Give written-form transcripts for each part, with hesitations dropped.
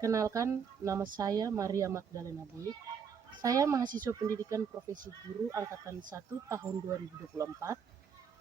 Perkenalkan, nama saya Maria Magdalena Buik. Saya mahasiswa pendidikan profesi guru angkatan 1 tahun 2024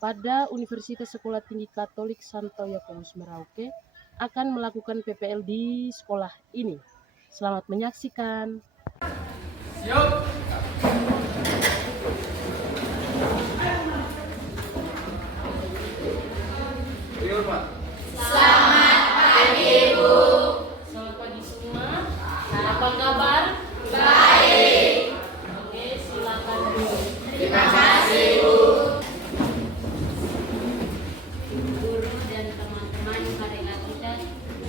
pada Universitas Sekolah Tinggi Katolik Santo Yakobus Merauke akan melakukan PPL di sekolah ini. Selamat menyaksikan. Siap. Pak. Selamat pagi, Bu. Selamat pagi semua. Apa kabar? Baik. Oke, silakan Bu. Terima kasih, Bu. Guru dan teman-teman, marilah kita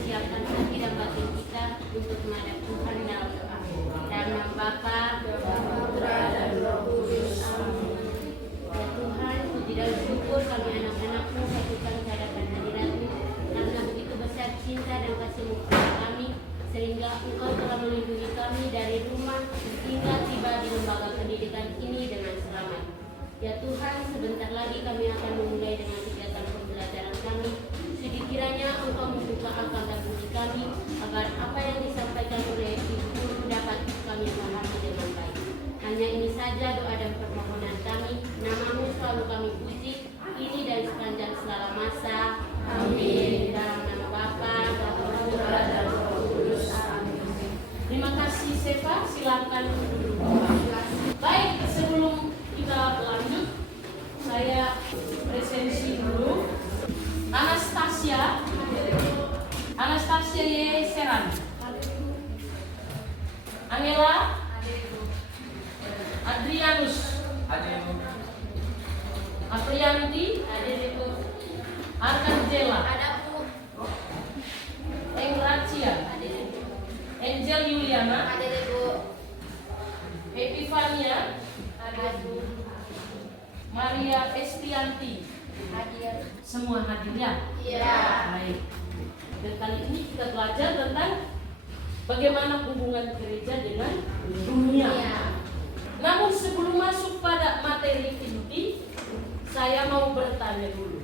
siapkan hati dan batin kita untuk menghadap Tuhan dalam doa. Dan Nama Bapa, Putra dan Roh Kudus. ya Tuhan, puji dan syukur kami anak-anak-Mu satukan kehadapan hadirat-Mu karena begitu besar cinta dan kasih-Mu kepada kami, sehingga Engkau telah melindungi kami dari rumah hingga tiba di lembaga pendidikan ini dengan selamat. Ya Tuhan, sebentar lagi kami akan memulai dengan kegiatan pembelajaran kami. Sudi kiranya Engkau membuka akal dan budi kami, agar apa yang disampaikan oleh Ibu Guru dapat kami pahami dengan baik. Hanya ini saja doa dan permohonan kami. Nama-Mu selalu kami puji, ini dari sepanjang segala masa. Amin. Dalam nama Bapa, Putra dan Roh Kudus. Terima kasih Sefa, silakan duduk. Baik, sebelum kita lanjut, saya presensi dulu. Anastasia Y. Seran. Angela Adrianus. Aprianti. Arkanjela. Engracia. Angel Yuliana. Epifania. Maria Estianti. Semua hadir ya? Iya. Baik. Dan kali ini kita belajar tentang bagaimana hubungan gereja dengan dunia. Namun sebelum masuk pada materi inti, saya mau bertanya dulu.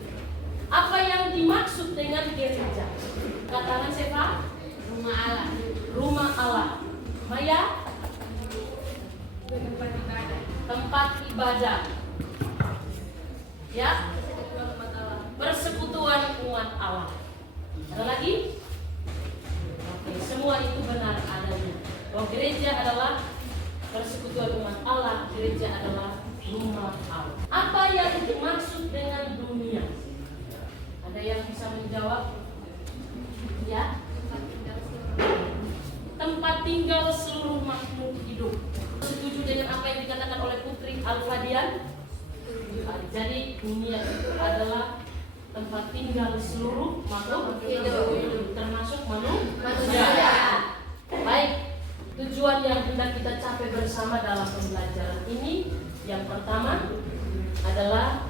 Apa yang dimaksud dengan gereja? Katakan Sefa? Rumah Allah. Rumah Allah. Maya? Tempat ibadah. Ya? Persekutuan umat Allah. Ada lagi? Oke, semua itu benar adanya. Bahwa gereja adalah persekutuan umat Allah, gereja adalah rumah Allah. Apa yang dimaksud dengan dunia? Ada yang bisa menjawab? Ya? Tempat tinggal seluruh makhluk hidup. Setuju dengan apa yang dikatakan oleh Putri Al-Fadian? Jadi dunia itu adalah tempat tinggal seluruh makhluk hidup, termasuk manusia. Baik, tujuan yang hendak kita capai bersama dalam pembelajaran ini, yang pertama adalah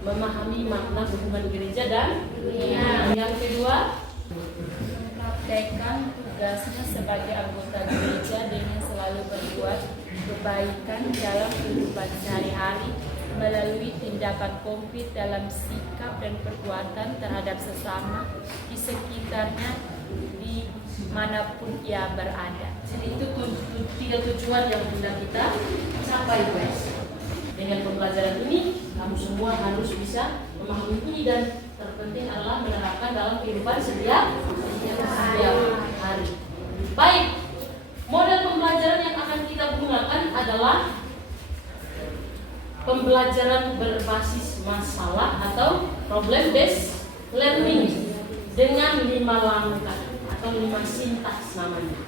memahami makna hubungan gereja dan dunia. Yang kedua, mempraktekkan tugasnya sebagai anggota gereja dengan selalu berbuat kebaikan dalam kehidupan sehari-hari melalui tindakan konkret dalam sikap dan perbuatan terhadap sesama di sekitarnya dimanapun ia berada. jadi itu tiga tujuan yang hendak kita capai, guys. Dengan pembelajaran ini, kamu semua harus bisa memahami ini dan terpenting adalah menerapkan dalam kehidupan setiap hari. Baik, model pembelajaran yang akan kita gunakan adalah pembelajaran berbasis masalah atau problem based learning dengan 5 langkah atau 5 sintaks namanya.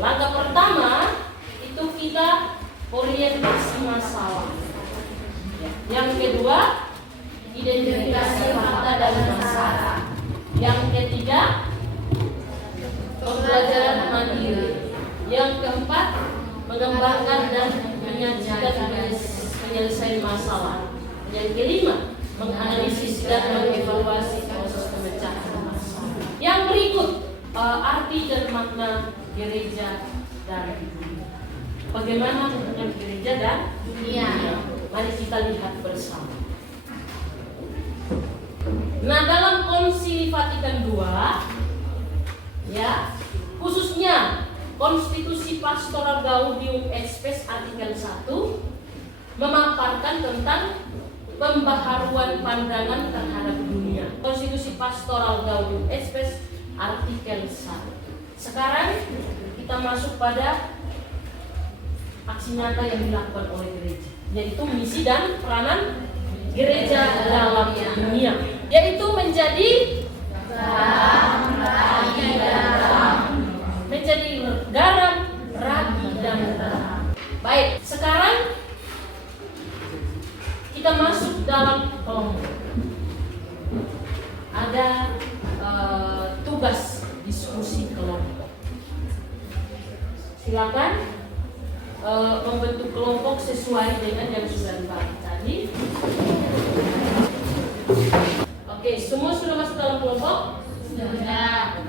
Langkah pertama itu kita orientasi masalah. Yang kedua, identifikasi fakta dan masalah. Yang ketiga, pembelajaran mandiri. Yang keempat, mengembangkan dan menyajikan penyelesaian masalah. Yang kelima, menganalisis dan mengevaluasi proses pemecahan masalah. Yang berikut, arti dan makna gereja dan dunia. Bagaimana hubungan gereja dan dunia? Mari kita lihat bersama. Nah, dalam Konsili Vatikan II, ya, Konstitusi Pastoral Gaudium et Spes artikel 1 memaparkan tentang pembaharuan pandangan terhadap dunia. Konstitusi Pastoral Gaudium et Spes artikel 1. Sekarang kita masuk pada aksi nyata yang dilakukan oleh gereja, yaitu misi dan peranan gereja dalam dunia, yaitu menjadi garam, ragi, dan terang. Baik, sekarang kita masuk dalam kelompok. Ada tugas diskusi kelompok. Silakan membentuk kelompok sesuai dengan yang sudah dibahas tadi. Oke, semua sudah masuk dalam kelompok? Sudah.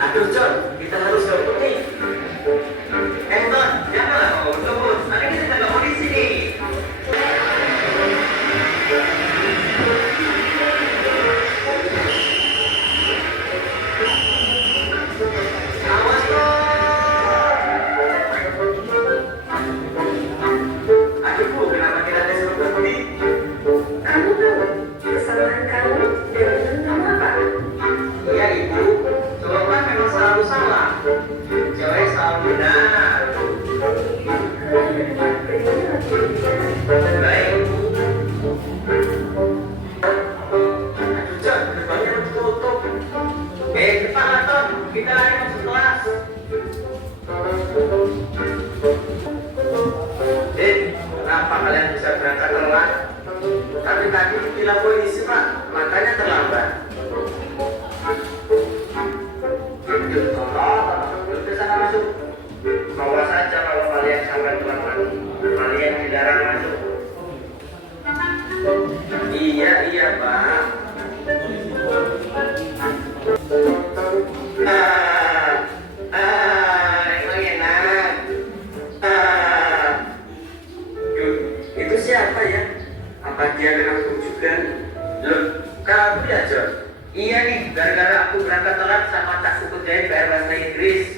Aduh John, kita harus gabung nih. Ton, janganlah kau gabung. Nanti kita gabung di sini. Awas Aduh Bu, kenapa kita tes berhenti? Kamu tahu kesalahan kamu dan kamu apa? Iya Ibu. Jawaban memang selalu salah. Cewek selalu benar. Baik. Aduh John, gerbangnya tertutup. Cepat Ton, kita lari masuk kelas. Kenapa kalian bisa berangkat telat? Tapi tadi bilang polisi Pak, makanya terlambat. Yuk ke sana masuk. Bawa saja kalau kalian sampai pulang lagi. Kalian dilarang masuk. Iya Pak. Emang enak. Itu siapa ya? Apa dia kenal juga? Loh, kamu ya John? Iya nih, gara-gara aku berangkat telat sama tak ikut jahit PR bahasa Inggris.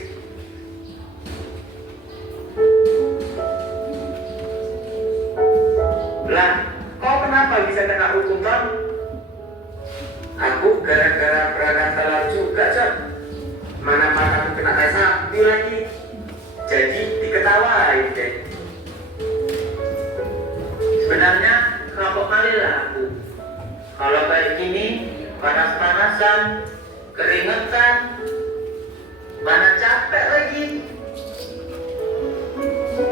Lah, kau kenapa bisa kena hukum Ton? Aku gara-gara berangkat telat juga John. Mana aku kena tes sapi lagi. Jadi diketawain deh. Sebenarnya kelompok kali lah aku. Kalau kayak gini panas-panasan, keringetan, mana capek lagi.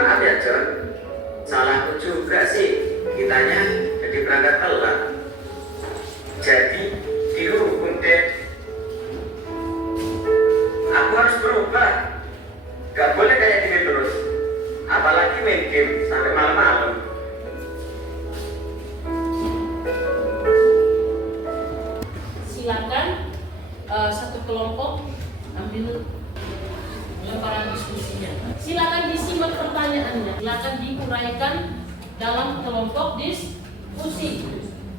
Maaf ya John, salahku juga sih. Kitanya jadi berangkat telat. Jadi dihukum deh. Aku harus berubah. Gak boleh kayak gini terus. Apalagi main game sampai malam-malam. Silakan satu kelompok ambil lemparan diskusinya. Silakan disimak pertanyaannya. Silakan diuraikan dalam kelompok diskusi.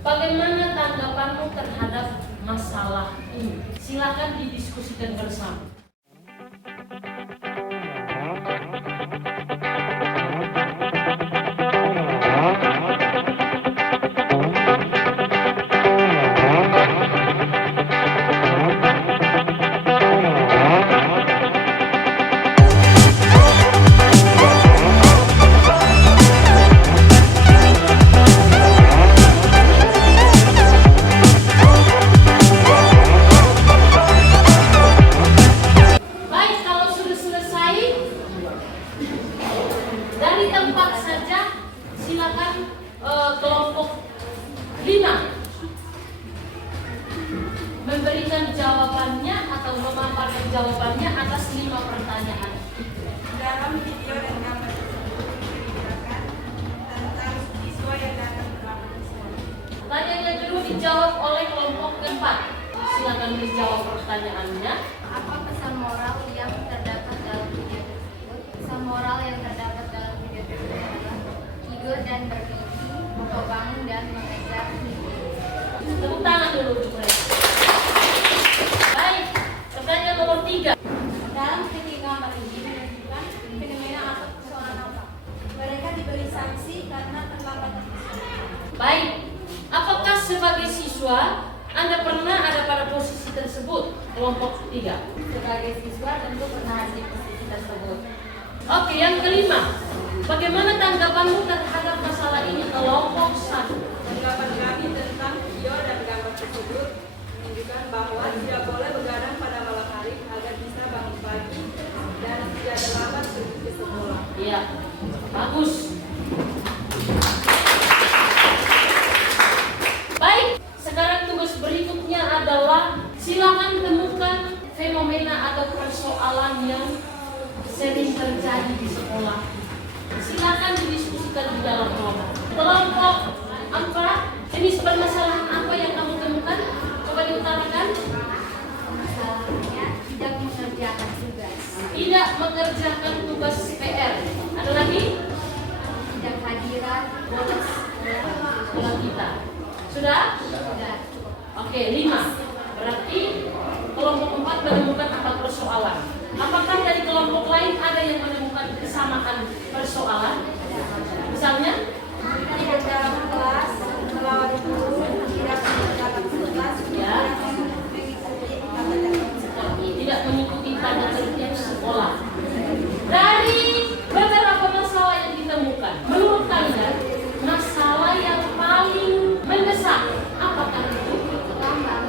Bagaimana tanggapanmu terhadap masalah ini? Silakan didiskusikan bersama. saja? Silakan kelompok 5 memberikan jawabannya atau memaparkan jawabannya atas 5 pertanyaan. Dalam video dan gambar tersebut diceritakan tentang siswa yang datang terlambat ke sekolah. Pertanyaan yang kedua dijawab oleh kelompok 4. Silakan dijawab pertanyaannya. Apa pesan moral yang terdapat dalam video tersebut? Pesan moral yang terdapat dalam video tersebut adalah tidur dan bermimpi, membangun dan mengejar mimpi. Tepuk tangan dulu untuk mereka. Baik, pertanyaan nomor 3. Dalam video gambar ini menunjukkan fenomena atau persoalan apa? Mereka diberi sanksi karena terlambat ke sekolah. Baik, apakah sebagai siswa Anda pernah ada pada posisi tersebut? Kelompok 3. Sebagai siswa tentu pernah ada di posisi tersebut. Oke, yang kelima. Bagaimana tanggapanmu terhadap masalah ini? Kelompok 1. Tanggapan kami tentang video dan gambar tersebut menunjukkan bahwa tidak boleh begadang pada malam hari agar bisa bangun pagi dan tidak terlambat pergi ke sekolah. Iya, bagus. Baik, sekarang tugas berikutnya adalah silakan temukan fenomena atau persoalan yang sering terjadi di sekolah. Silakan didiskusikan di dalam kelompok. Kelompok 4, jenis permasalahan apa yang kamu temukan? Coba diutarakan. Masalahnya tidak mengerjakan tugas, Tidak mengerjakan tugas PR. Ada lagi? tidak hadiran, bolos Sekolah kita. Sudah? sudah. Oke, 5. Berarti kelompok 4 menemukan 4 persoalan. Apakah dari kelompok lain ada yang menemukan kesamaan persoalan? Misalnya? Tidak dalam kelas, melawan guru, tidak datang ke kelas, Ya. Tidak mengikuti tata tertib sekolah. Dari beberapa masalah yang ditemukan, menurut kalian masalah yang paling mendesak apakah itu?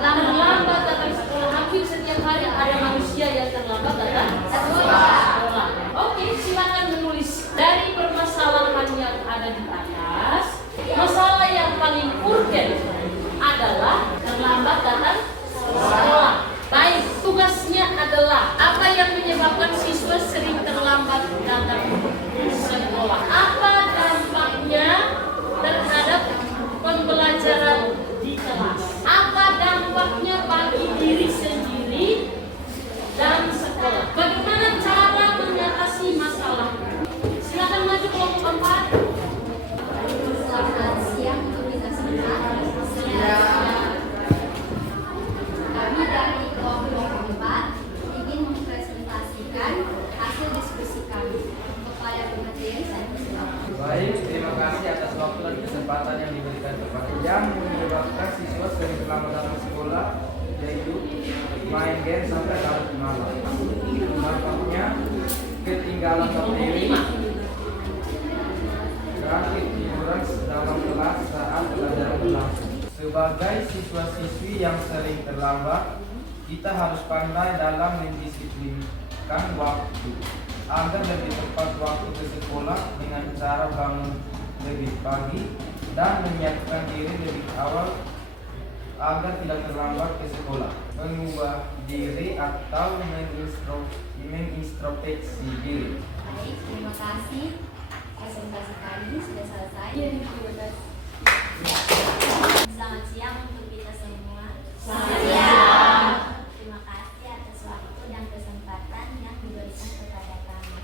Terlambat datang sekolah. Hampir setiap hari ada manusia yang terlambat datang sekolah. Oke, silakan menulis dari permasalahan yang ada di atas. Masalah yang paling urgen adalah terlambat datang sekolah. Baik, tugasnya adalah apa yang menyebabkan siswa sering terlambat datang sekolah. Apa dampaknya terhadap pembelajaran di kelas? Apa dampaknya bagi diri sendiri dan sekolah? Bagaimana cara mengatasi masalah? Silakan maju kelompok 4. Selamat siang untuk kita semua. Kami dari kelompok 4 ingin mempresentasikan hasil diskusi kami kepada pemateri saya persilakan. Baik, terima kasih atas waktu dan kesempatan yang diberikan kepada yang menyebabkan siswa sering terlambat datang sekolah, yaitu main game sampai larut malam. Dampaknya ketinggalan materi dan ketiduran dalam kelas saat pelajaran berlangsung. Sebagai siswa-siswi yang sering terlambat, kita harus pandai dalam mendisiplinkan waktu agar lebih tepat waktu ke sekolah dengan cara bangun lebih pagi dan menyiapkan diri lebih awal agar tidak terlambat ke sekolah. Mengubah diri atau mengintrospeksi diri. Baik, terima kasih. Presentasi kami sudah selesai. Selamat siang untuk kita semua. Selamat siang. Terima kasih atas waktu dan kesempatan yang diberikan kepada kami.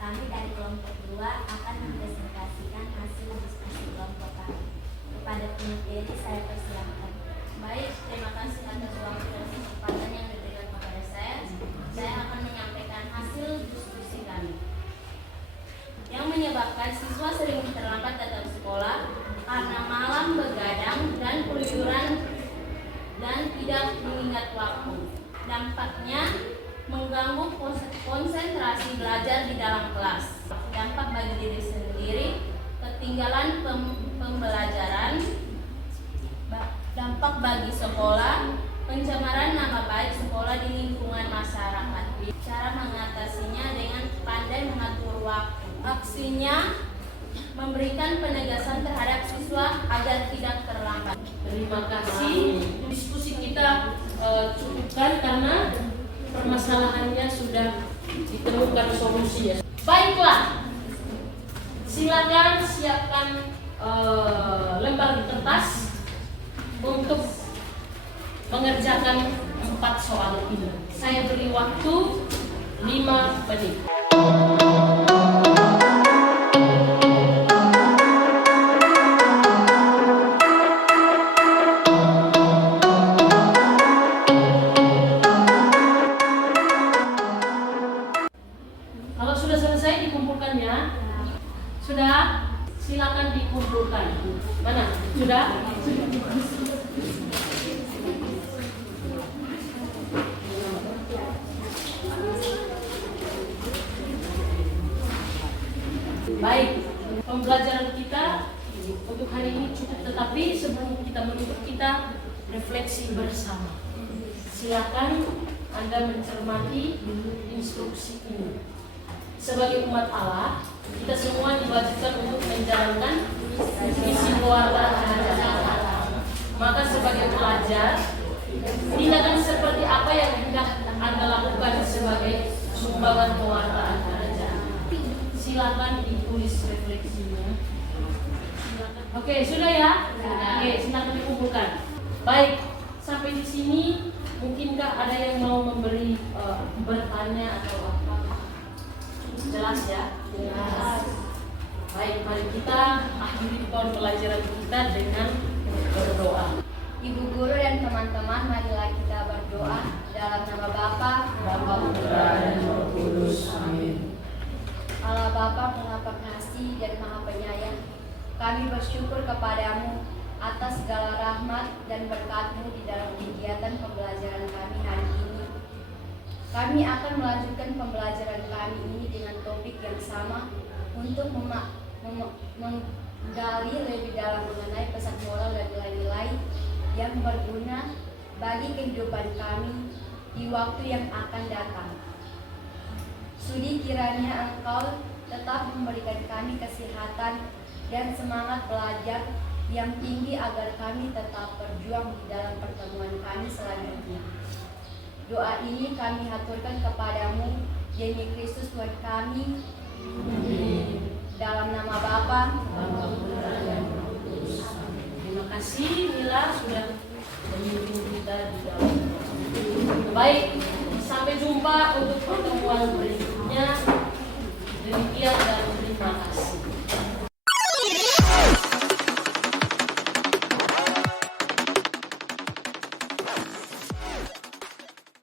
Kami dari kelompok 2 akan mempresentasikan hasil diskusi kelompok kami. Kepada pemateri saya persilakan. Baik, terima kasih atas waktu dan kesempatan yang diberikan kepada saya. Saya akan menyampaikan hasil diskusi kami. Yang menyebabkan siswa sering terlambat datang sekolah karena malam begadang dan keluyuran dan tidak mengingat waktu. Dampaknya mengganggu konsentrasi belajar di dalam kelas. Dampak bagi diri sendiri, ketinggalan pembelajaran. Dampak bagi sekolah, pencemaran nama baik sekolah di lingkungan masyarakat. Cara mengatasinya dengan pandai mengatur waktu. Aksinya memberikan penegasan terhadap siswa agar tidak terlambat. Terima kasih. Diskusi kita cukupkan karena permasalahannya sudah ditemukan solusi ya. Baiklah, silakan siapkan lembar kertas untuk mengerjakan 4 soal ini. Saya beri waktu 5 menit. Kalau sudah selesai dikumpulkannya, sudah, silakan dikumpulkan. Mana? Sudah? Baik, pembelajaran kita untuk hari ini cukup, tetapi sebelum kita menutup, kita refleksi bersama. Silakan Anda mencermati instruksi ini. Sebagai umat Allah, kita semua diwajibkan untuk menjalankan misi kewartaan Allah. Maka sebagai pelajar, tindakan seperti apa yang hendak Anda lakukan sebagai sumbangan kewartaan kerajaan? Silakan ditulis refleksinya. Oke, sudah ya? Oke, silakan dikumpulkan. Baik, sampai di sini mungkinkah ada yang mau memberi bertanya atau apa? Jelas ya? Jelas. Baik, mari kita akhiri tahun pelajaran kita dengan berdoa. Ibu guru dan teman-teman, marilah kita berdoa dalam nama Bapa, Putra dan Roh Kudus. Amin. Allah Bapa Maha Pengasih dan Maha Penyayang, kami bersyukur kepadamu atas segala rahmat dan berkat-Mu di dalam kegiatan pembelajaran kami hari ini. Kami akan melanjutkan pembelajaran kami ini dengan topik yang sama untuk menggali lebih dalam mengenai pesan moral dan nilai-nilai yang berguna bagi kehidupan kami di waktu yang akan datang. Sudi kiranya Engkau tetap memberikan kami kesehatan dan semangat belajar yang tinggi agar kami tetap berjuang di dalam pertemuan kami selanjutnya. Doa ini kami haturkan kepadamu demi Kristus Tuhan kami. Dalam nama Bapa, Terima kasih Mila sudah memimpin kita di dalam. Baik, sampai jumpa untuk pertemuan berikutnya. Demikian dan